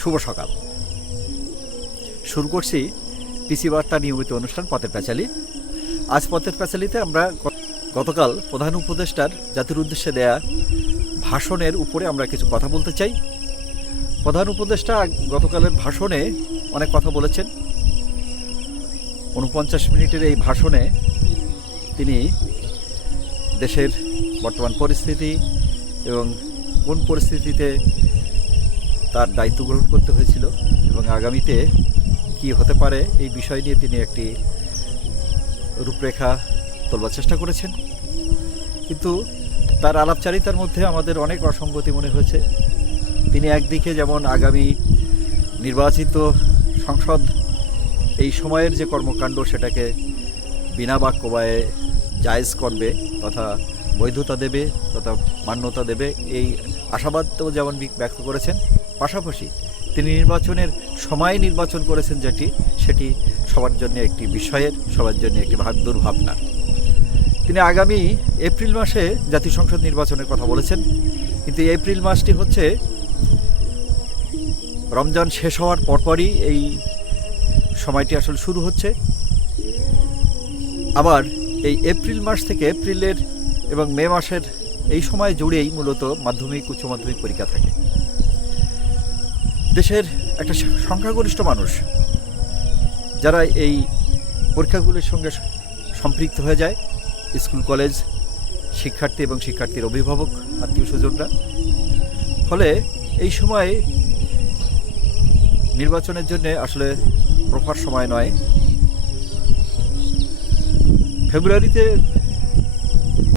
শুভ সকাল। শুরু করছি পিসি বার্তা নিয়মিত অনুষ্ঠান পথের প্যাচালি। আজ পথের প্যাচালিতে আমরা গতকাল প্রধান উপদেষ্টার জাতির উদ্দেশ্যে দেয়া ভাষণের উপরে আমরা কিছু কথা বলতে চাই। প্রধান উপদেষ্টা গতকালের ভাষণে অনেক কথা বলেছেন। উনপঞ্চাশ মিনিটের এই ভাষণে তিনি দেশের বর্তমান পরিস্থিতি এবং কোন পরিস্থিতিতে তার দায়িত্ব গ্রহণ করতে হয়েছিল এবং আগামীতে কি হতে পারে এই বিষয় নিয়ে তিনি একটি রূপরেখা তোলবার চেষ্টা করেছেন। কিন্তু তার আলাপচারিতার মধ্যে আমাদের অনেক অসঙ্গতি মনে হয়েছে। তিনি একদিকে যেমন আগামী নির্বাচিত সংসদ এই সময়ের যে কর্মকাণ্ড সেটাকে বিনা বাক্যবায়ে জায়েজ করবে তথা বৈধতা দেবে তথা মান্যতা দেবে, এই আশাবাদও যেমন বি- ব্যক্ত করেছেন, পাশাপাশি তিনি নির্বাচনের সময় নির্বাচন করেছেন যেটি, সেটি সবার জন্য একটি বিষয়ের, সবার জন্য একটি ভাগ দুর্ভাবনা। তিনি আগামী এপ্রিল মাসে জাতীয় সংসদ নির্বাচনের কথা বলেছেন, কিন্তু এপ্রিল মাসটি হচ্ছে রমজান শেষ হওয়ার পরপরই এই সময়টি আসলে শুরু হচ্ছে। আবার এই এপ্রিল মাস থেকে এপ্রিলের এবং মে মাসের এই সময় জুড়েই মূলত মাধ্যমিক, উচ্চ মাধ্যমিক পরীক্ষা থাকে। দেশের একটা সংখ্যাগরিষ্ঠ মানুষ, যারা এই পরীক্ষাগুলির সঙ্গে সম্পৃক্ত হয়ে যায়, স্কুল, কলেজ, শিক্ষার্থী এবং শিক্ষার্থীর অভিভাবক, আত্মীয় স্বজনরা। ফলে এই সময় নির্বাচনের জন্য আসলে প্রফার সময় নয়। ফেব্রুয়ারিতে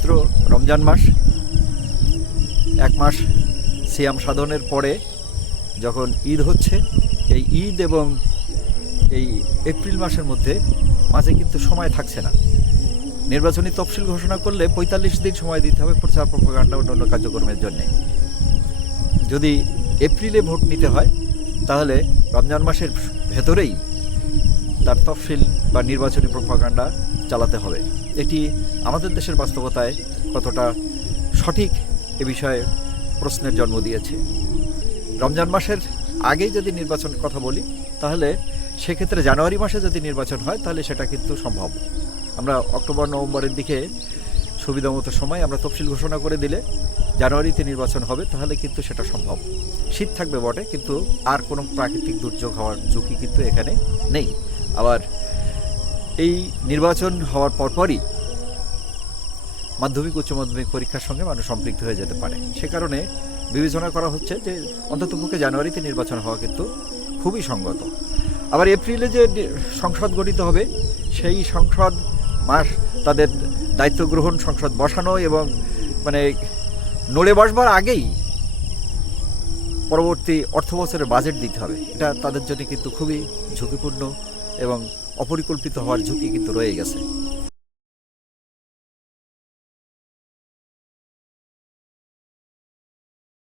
মাত্র রমজান মাস। এক মাস সিয়াম সাধনের পরে যখন ঈদ হচ্ছে, এই ঈদ এবং এই এপ্রিল মাসের মধ্যে মাঝে কিন্তু সময় থাকছে না। নির্বাচনী তফসিল ঘোষণা করলে পঁয়তাল্লিশ দিন সময় দিতে হবে প্রচার, প্রপাগান্ডা অন্যান্য কার্যক্রমের জন্য। যদি এপ্রিলে ভোট নিতে হয়, তাহলে রমজান মাসের ভেতরেই তার তফসিল বা নির্বাচনী প্রপাগান্ডা চালাতে হবে। এটি আমাদের দেশের বাস্তবতায় কতটা সঠিক এ বিষয়ে প্রশ্নের জন্ম দিয়েছে। রমজান মাসের আগেই যদি নির্বাচনের কথা বলি, তাহলে সেক্ষেত্রে জানুয়ারি মাসে যদি নির্বাচন হয়, তাহলে সেটা কিন্তু সম্ভব। আমরা অক্টোবর, নভেম্বরের দিকে সুবিধামতো সময় আমরা তফসিল ঘোষণা করে দিলে জানুয়ারিতে নির্বাচন হবে, তাহলে কিন্তু সেটা সম্ভব। শীত থাকবে বটে, কিন্তু আর কোনো প্রাকৃতিক দুর্যোগ হওয়ার ঝুঁকি কিন্তু এখানে নেই। আবার এই নির্বাচন হওয়ার পরপরই মাধ্যমিক, উচ্চ মাধ্যমিক পরীক্ষার সঙ্গে মানুষ সম্পৃক্ত হয়ে যেতে পারে। সে কারণে বিবেচনা করা হচ্ছে যে অন্ততপক্ষে জানুয়ারিতে নির্বাচন হওয়া কিন্তু খুবই সঙ্গত। আবার এপ্রিলে যে সংসদ গঠিত হবে, সেই সংসদ মাস তাদের দায়িত্ব গ্রহণ, সংসদ বসানো এবং মানে নড়ে বসবার আগেই পরবর্তী অর্থ বছরের বাজেট দিতে হবে। এটা তাদের জন্য কিন্তু খুবই ঝুঁকিপূর্ণ এবং অপরিকল্পিত হওয়ার ঝুঁকি কিন্তু রয়ে গেছে।